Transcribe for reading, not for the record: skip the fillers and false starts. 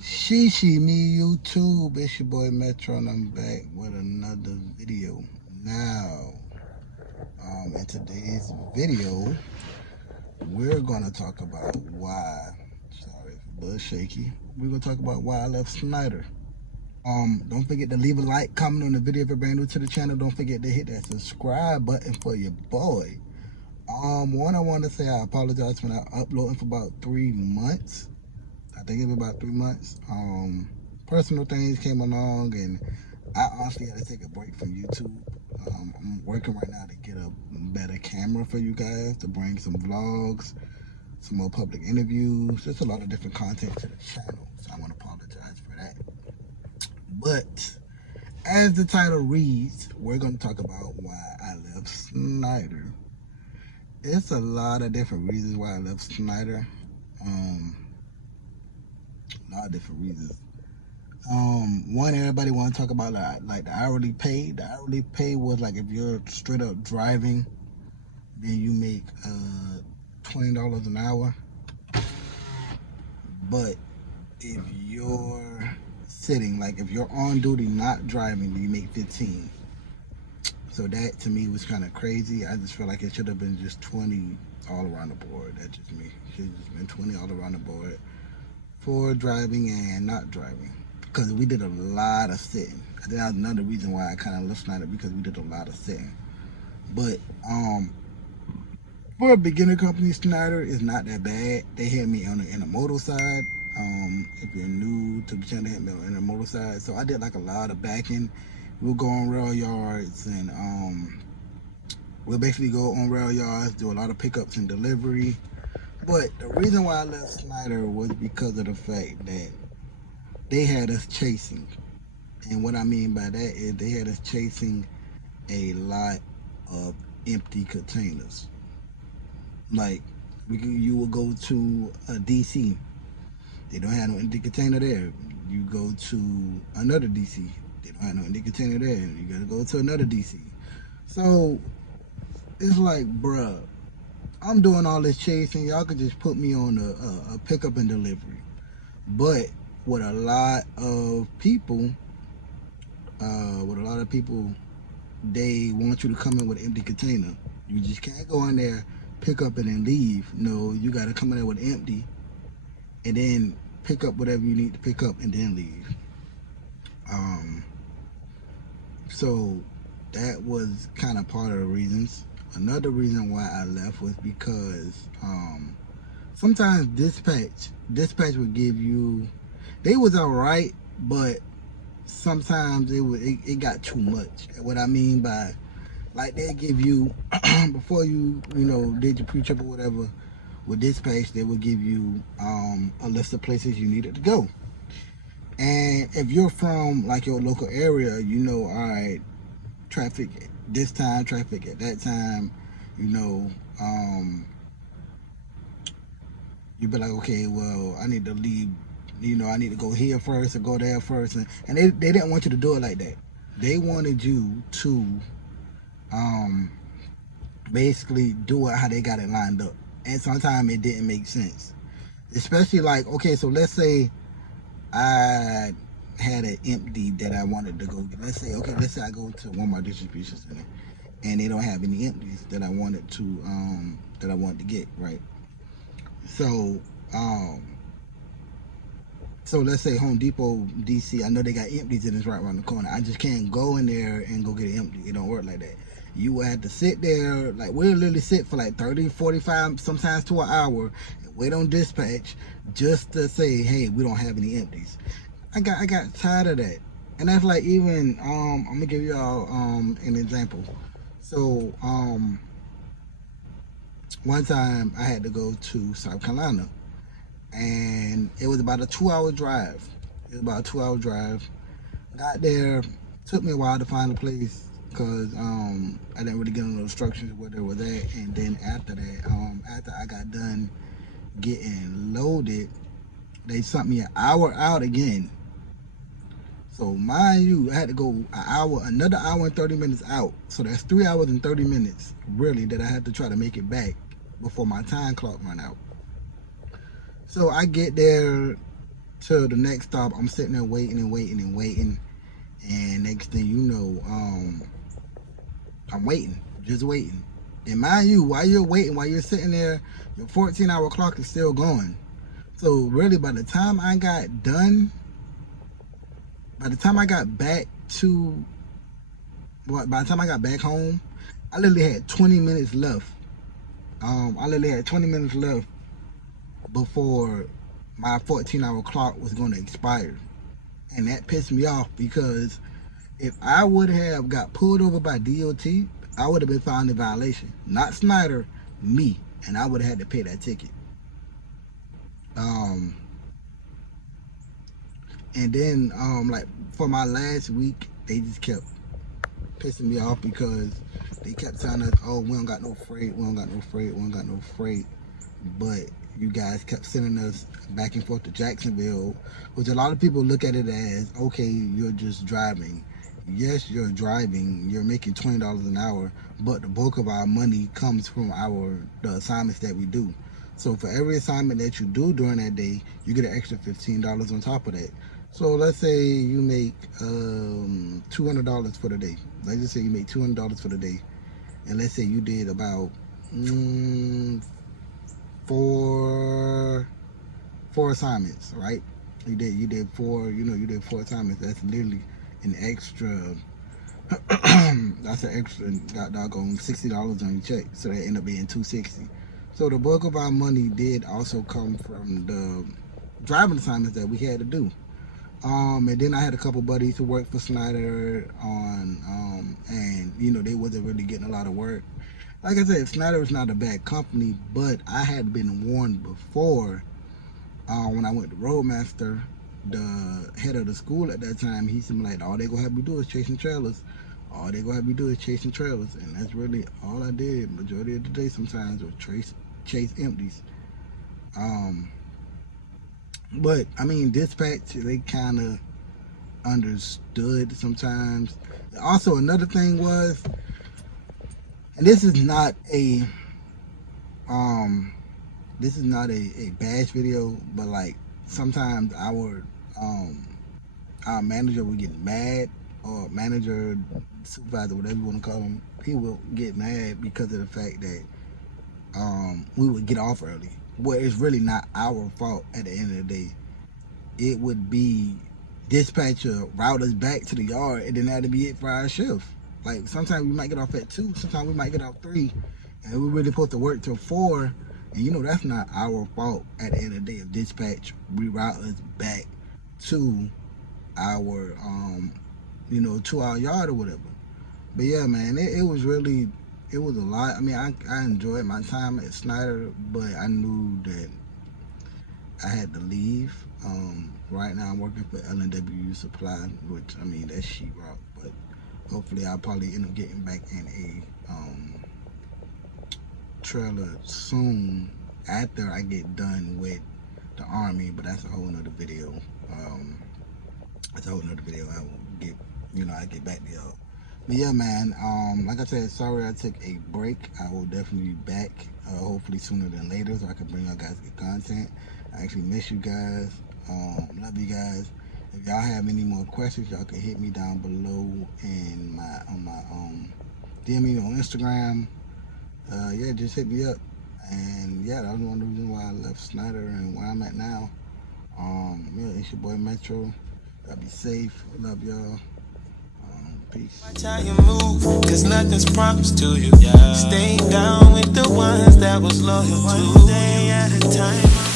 Shishi me YouTube, it's your boy Metro and I'm back with another video. Now, in today's video, we're gonna talk about why, sorry if a little shaky, we're gonna talk about why I left Schneider. Don't forget to leave a like, comment on the video if you're brand new to the channel. Don't forget to hit that subscribe button for your boy. One, I want to say I apologize for not uploading for about 3 months. I think it was about 3 months. Personal things came along and I honestly had to take a break from YouTube. I'm working right now to get a better camera for you guys, to bring some vlogs, some more public interviews, just a lot of different content to the channel. So I want to apologize for that. But as the title reads, we're going to talk about why I left Schneider. It's a lot of different reasons why I left Schneider. A lot of different reasons. One, everybody want to talk about like the hourly pay. The hourly pay was like if you're straight up driving, then you make $20 an hour. But if you're sitting, like if you're on duty not driving, you make 15. So that to me was kind of crazy. I just feel like it should have been just 20 all around the board. That's just me. It should have just been 20 all around the board for driving and not driving, because we did a lot of sitting. I think that's another reason why I kind of left Schneider, because we did a lot of sitting. But for a beginner company, Schneider is not that bad. They had me on the intermodal side. If you're new to the channel, they had me on the intermodal side. So I did like a lot of backing. We'll go on rail yards and we'll basically go on rail yards, do a lot of pickups and delivery. But the reason why I left Schneider was because of the fact that they had us chasing. And what I mean by that is they had us chasing a lot of empty containers. Like, you will go to a DC, they don't have no empty container there. You go to another DC, they don't have no empty container there. You gotta go to another DC. So it's like, bruh, I'm doing all this chasing. Y'all could just put me on a pickup and delivery. But with a lot of people, they want you to come in with an empty container. You just can't go in there, pick up and then leave. No, you got to come in there with empty and then pick up whatever you need to pick up and then leave. So that was kind of part of the reasons. Another reason why I left was because sometimes dispatch would give you, they was all right, but sometimes it got too much. What I mean by, like, they give you before you did your pre-trip or whatever with dispatch, they would give you a list of places you needed to go. And if you're from like your local area, all right, traffic this time, traffic at that time, you'd be like, okay, well, I need to leave, I need to go here first or go there first. And they didn't want you to do it like that. They wanted you to basically do it how they got it lined up. And sometimes it didn't make sense. Especially like, okay, so let's say I had an empty that I wanted to go get. Let's say I go to Walmart distribution center and they don't have any empties that I wanted to get, right? So so let's say Home Depot DC, I know they got empties and it's right around the corner. I just can't go in there and go get an empty. It don't work like that. You will have to sit there, like we'll literally sit for like 30, 45, sometimes to an hour and wait on dispatch just to say, hey, we don't have any empties. I got tired of that. And that's like, even I'm gonna give y'all an example. So one time I had to go to South Carolina and it was about a 2-hour drive. Got there, took me a while to find a place because I didn't really get on the instructions where they were at. And then after that, after I got done getting loaded, they sent me an hour out again. So mind you, I had to go another hour and 30 minutes out. So that's 3 hours and 30 minutes really that I had to try to make it back before my time clock run out. So I get there to the next stop. I'm sitting there waiting and waiting and waiting, and next thing you know, I'm waiting, just waiting. And mind you, while you're waiting, while you're sitting there, your 14-hour clock is still going. So really, by the time I got done, by the time I got back home, I literally had 20 minutes left. I literally had 20 minutes left before my 14-hour clock was going to expire. And that pissed me off, because if I would have got pulled over by DOT, I would have been found in violation. Not Schneider, me. And I would have had to pay that ticket. And then, like, for my last week, they just kept pissing me off, because they kept telling us, oh, we don't got no freight, we don't got no freight, we don't got no freight. But you guys kept sending us back and forth to Jacksonville, which a lot of people look at it as, okay, you're just driving. Yes, you're driving, you're making $20 an hour, but the bulk of our money comes from the assignments that we do. So for every assignment that you do during that day, you get an extra $15 on top of that. So let's say you make $200 for the day. Let's just say you make $200 for the day, and let's say you did about four assignments, right? You did four assignments. That's literally an extra. That's an extra doggone $60 on your check. So that ended up being $260. So the bulk of our money did also come from the driving assignments that we had to do. And then I had a couple buddies who worked for Schneider and they wasn't really getting a lot of work. Like I said, Schneider is not a bad company, but I had been warned before. When I went to Roadmaster, the head of the school at that time, he said like, all they gonna have me do is chasing trailers. All they gonna have me do is chasing trailers, and that's really all I did. Majority of the day, sometimes was chase empties. But I mean, dispatch, they kind of understood sometimes. Also, another thing was, and this is not a bash video, but like sometimes our manager would get mad, or manager, supervisor, whatever you want to call him, he will get mad because of the fact that we would get off early. Well, it's really not our fault at the end of the day. It would be dispatcher route us back to the yard, and then that'd be it for our shift. Like sometimes we might get off at 2, sometimes we might get off 3, and we're really supposed to work till 4. And that's not our fault at the end of the day. If dispatch reroute us back to our to our yard or whatever. But yeah, man, it was a lot. I mean, I enjoyed my time at Schneider, but I knew that I had to leave. Right now I'm working for L&W Supply, which, I mean, that's sheetrock, but hopefully I'll probably end up getting back in a trailer soon after I get done with the Army, but that's a whole nother video. I will get, I get back to y'all. But yeah, man, like I said, sorry I took a break. I will definitely be back, hopefully sooner than later, so I can bring y'all guys good content. I actually miss you guys. Love you guys. If y'all have any more questions, y'all can hit me down below in on my DM me on Instagram. Yeah, just hit me up. And yeah, that was one of the reasons why I left Schneider and where I'm at now. Yeah, it's your boy Metro. Y'all be safe. Love y'all. Peace. Watch how you move, cause nothing's promised to you. Stay down with the ones that was loyal to you. One day at a time.